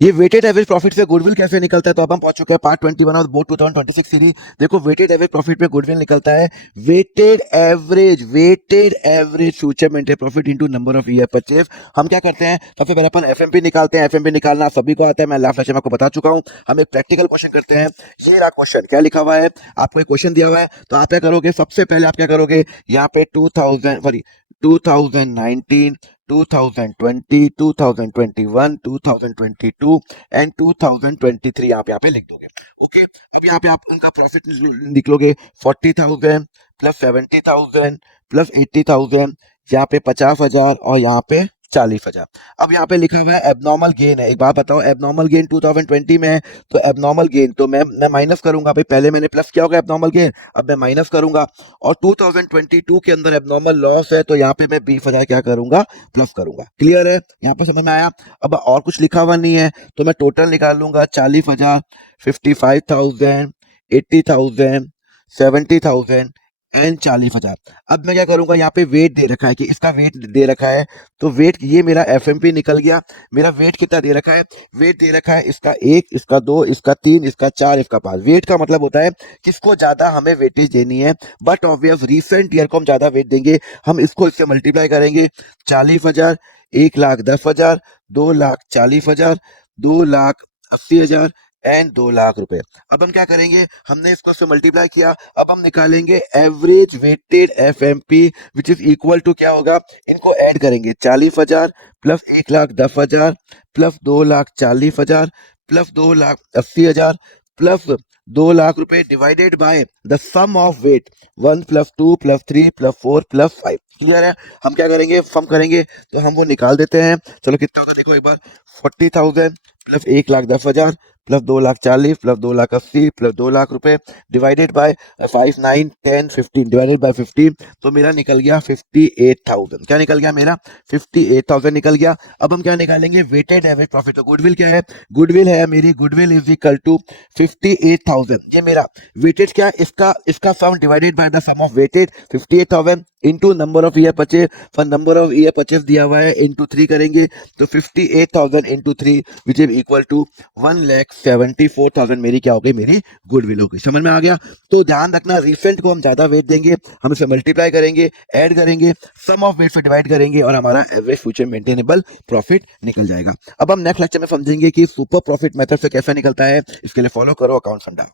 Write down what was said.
ये weighted average profit से goodwill कैसे निकलता है, तो अब हम पहुंच चुके हैं पार्ट 21 ऑफ बोर्ड 2026 सीरीज। देखो वेटेड एवरेज प्रॉफिट में गुडविल निकलता है weighted average future maintain profit into number of year purchase. हम क्या करते हैं, सबसे पहले अपन एफएमपी निकालते हैं। एफएमपी निकालना सभी को आता है, मैं लास्ट लेक्चर में आपको बता चुका हूं। हम एक प्रैक्टिकल क्वेश्चन करते हैं। ये रहा क्वेश्चन, क्या लिखा हुआ है, आपको एक क्वेश्चन दिया हुआ है, तो आप क्या करोगे, सबसे पहले आप क्या करोगे, यहाँ पे 2019, 2020, 2021, 2022 एंड 2023 आप यहाँ पे लिख दोगे। ओके, अब यहाँ पे आप उनका प्रॉफिट निकलोगे 40,000 प्लस 70,000 प्लस 80,000, यहाँ पे 50,000 और यहाँ पे 40,000। अब यहाँ पे लिखा हुआ है एबनॉर्मल गेन है। एक बात बताओ, एबनॉर्मल गेन 2020 में है, तो एबनॉर्मल गेन तो मैं माइनस करूंगा भाई। पहले मैंने प्लस किया होगा एबनॉर्मल गेन, अब मैं माइनस करूंगा। और 2022 के अंदर एबनॉर्मल लॉस है, तो यहाँ पे मैं 20,000 क्या करूंगा, प्लस करूंगा। क्लियर है, यहाँ पे समझ में आया। अब और कुछ लिखा हुआ नहीं है, तो मैं टोटल निकाल लूंगा 40,000, 55,000, 80,000, 70,000 एंड 40,000। अब मैं क्या करूंगा, यहाँ पे वेट दे रखा है कि इसका वेट दे रखा है, तो वेट ये मेरा एफएमपी निकल गया। मेरा वेट कितना दे रखा है, वेट दे रखा है इसका 1, इसका 2, इसका 3, इसका 4, इसका 5। वेट का मतलब होता है किसको ज्यादा हमें वेटेज देनी है, बट ऑब्वियस रिसेंट ईयर को हम ज्यादा वेट देंगे। हम इसको इससे मल्टीप्लाई करेंगे, 40,000, 1,10,000, 2,40,000, 2,80,000 एंड 2,00,000 रुपए। अब हम क्या करेंगे, हमने इसको से मल्टीप्लाई किया, अब हम निकालेंगे average weighted FMP which is equal to क्या होगा, इनको ऐड करेंगे 40,000 प्लस 1,10,000 प्लस 2,40,000 प्लस 2,80,000 प्लस 2,00,000 रुपए divided by the sum of weight 1 plus 2 plus 3 plus 4 plus 5। Clear है, हम क्या करेंगे, सम करेंगे, तो हम वो निकाल देते हैं। चलो कितना होगा देखो एक बार, 40,000 प्लस 1,10,000 प्लस 2,40,000 प्लस 2,80,000 प्लस 2,00,000 रुपए डिवाइडेड बाय 5, 9, 10, 15 डिवाइडेड बाय 15, तो मेरा निकल गया 58,000। क्या निकल गया मेरा, 58,000 निकल गया। अब हम क्या निकालेंगे, वेटेड एवरेज प्रॉफिट। तो गुडविल क्या है, गुडविल है मेरी, गुडविल इज इक्वल टू 58,000। ये मेरा वेटेड क्या है, इसका sum divided by the sum of weighted 58,000 into number of year purchase. For number of year purchase दिया हुआ है, इनटू 3 करेंगे, तो 58,000 into 3 which is equal to 1,74,000 मेरी क्या हो गई, मेरी गुडविल हो गई। समझ में आ गया। तो ध्यान रखना, रिसेंट को हम ज्यादा वेट देंगे, हम इसे मल्टीप्लाई करेंगे, ऐड करेंगे, सम ऑफ वेट से डिवाइड करेंगे और हमारा एवरेज फ्यूचर मेंटेनेबल प्रॉफिट निकल जाएगा। अब हम नेक्स्ट लेक्चर में समझेंगे कि सुपर प्रॉफिट मेथड से कैसा निकलता है। इसके लिए फॉलो करो अकाउंट फंडा।